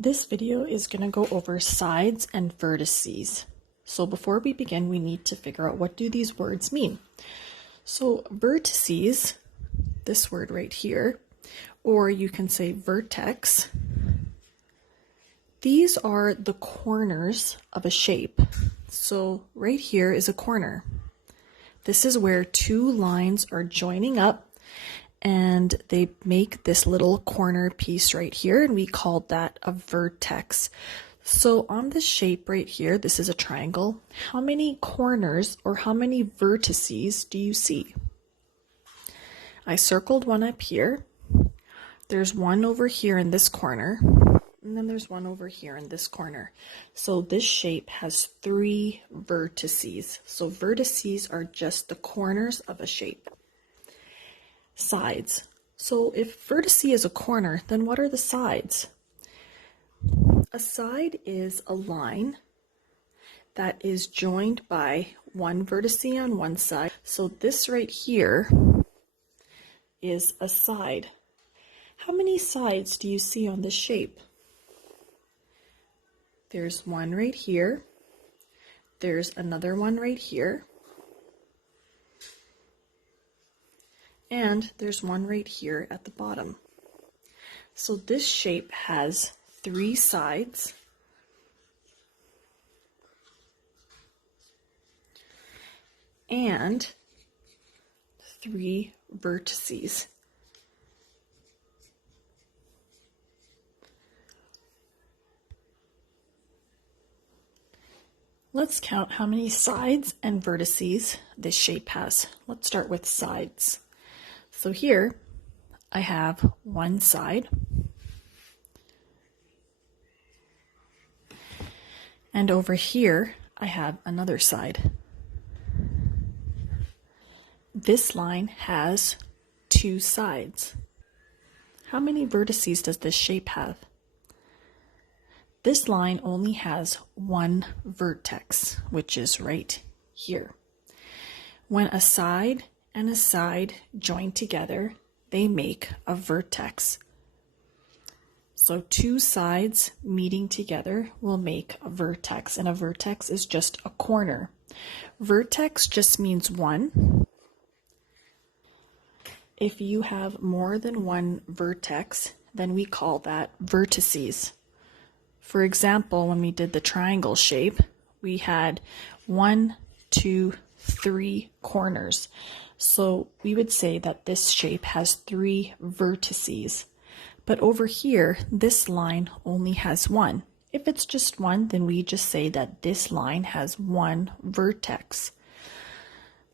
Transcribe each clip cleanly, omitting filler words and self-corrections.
This video is going to go over sides and vertices. So before we begin, we need to figure out what do these words mean. So vertices, this word right here, or you can say vertex, these are the corners of a shape. So right here is a corner. This is where two lines are joining up and they make this little corner piece right here, and we called that a vertex. So on this shape right here, this is a triangle. How many corners or how many vertices do you see? I circled one up here. There's one over here in this corner, and then there's one over here in this corner. So this shape has three vertices. So vertices are just the corners of a shape. Sides. So if vertice is a corner, then what are the sides? A side is a line that is joined by one vertice on one side. So this right here is a side. How many sides do you see on this shape? There's one right here. There's another one right here. And there's one right here at the bottom. So this shape has three sides and three vertices. Let's count how many sides and vertices this shape has. Let's start with sides. So here I have one side, and over here I have another side. This line has two sides. How many vertices does this shape have? This line only has one vertex, which is right here. When a side and a side join together, they make a vertex. So two sides meeting together will make a vertex, and a vertex is just a corner. Vertex just means one. If you have more than one vertex, then we call that vertices. For example, when we did the triangle shape, we had 1, 2, 3 corners. So we would say that this shape has three vertices. But over here, this line only has one. If it's just one, then we just say that this line has one vertex.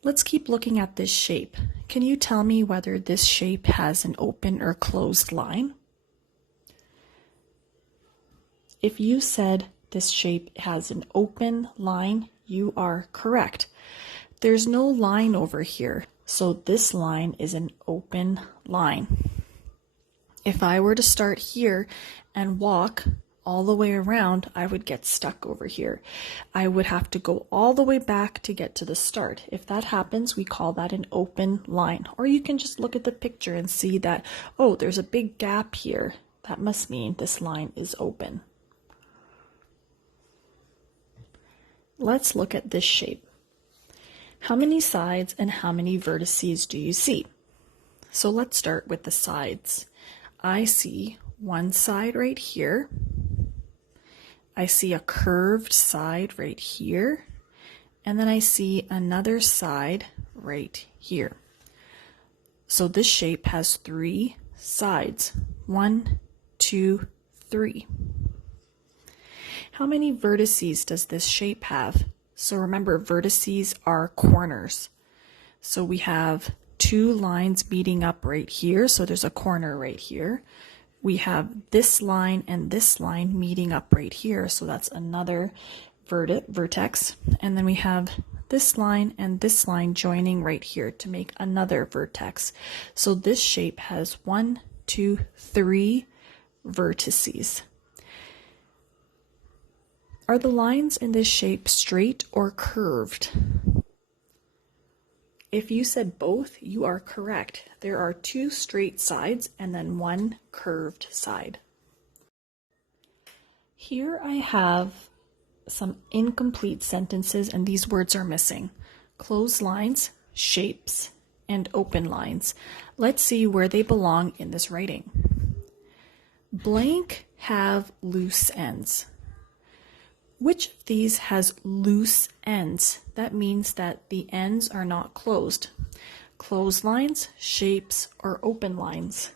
Let's keep looking at this shape. Can you tell me whether this shape has an open or closed line? If you said this shape has an open line, you are correct. There's no line over here, so this line is an open line. If I were to start here and walk all the way around, I would get stuck over here. I would have to go all the way back to get to the start. If that happens, we call that an open line. Or you can just look at the picture and see that, oh, there's a big gap here. That must mean this line is open. Let's look at this shape. How many sides and how many vertices do you see? So let's start with the sides. I see one side right here. I see a curved side right here. And then I see another side right here. So this shape has three sides. 1, 2, 3. How many vertices does this shape have? So remember, vertices are corners. So we have two lines meeting up right here. So there's a corner right here. We have this line and this line meeting up right here. So that's another vertex. And then we have this line and this line joining right here to make another vertex. So this shape has 1, 2, 3 vertices. Are the lines in this shape straight or curved? If you said both, you are correct. There are two straight sides and then one curved side. Here I have some incomplete sentences and these words are missing. Closed lines, shapes, and open lines. Let's see where they belong in this writing. Blank have loose ends. Which of these has loose ends? That means that the ends are not closed. Closed lines, shapes, or open lines?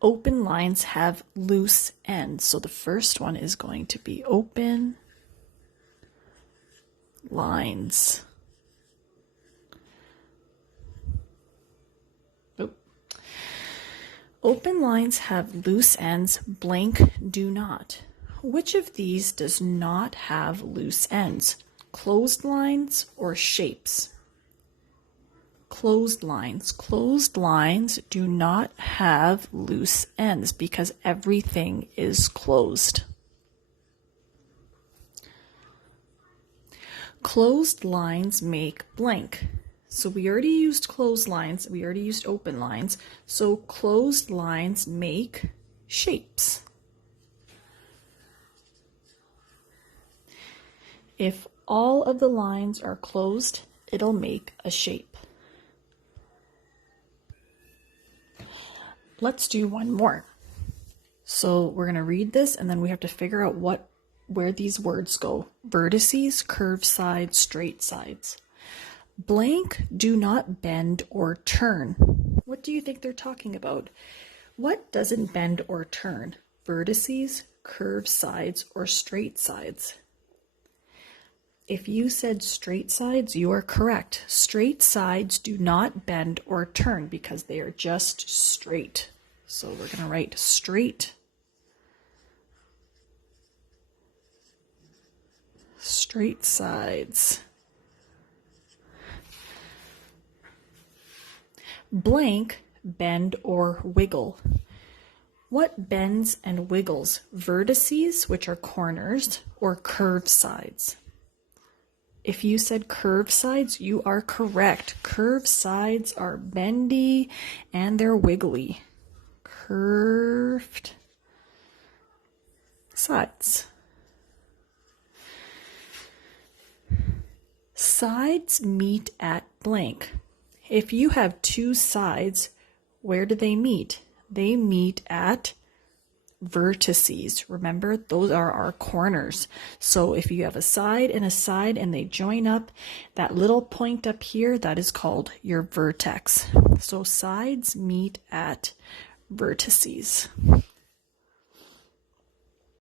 Open lines have loose ends. So the first one is going to be open lines. Open lines have loose ends, blank do not. Which of these does not have loose ends? Closed lines or shapes? Closed lines. Closed lines do not have loose ends because everything is closed. Closed lines make blank. So we already used closed lines, we already used open lines, so closed lines make shapes. If all of the lines are closed, it'll make a shape. Let's do one more. So we're going to read this and then we have to figure out where these words go. Vertices, curved sides, straight sides. Blank do not bend or turn. What do you think they're talking about? What doesn't bend or turn? Vertices, curved sides, or straight sides? If you said straight sides, you are correct. Straight sides do not bend or turn because they are just straight. So we're going to write straight. Straight sides. Blank, bend or wiggle. What bends and wiggles? Vertices, which are corners, or curved sides? If you said curved sides, you are correct. Curved sides are bendy and they're wiggly. Curved sides. Sides meet at blank. If you have two sides, where do they meet? They meet at vertices. Remember, those are our corners. So if you have a side and they join up, that little point up here, that is called your vertex. So sides meet at vertices.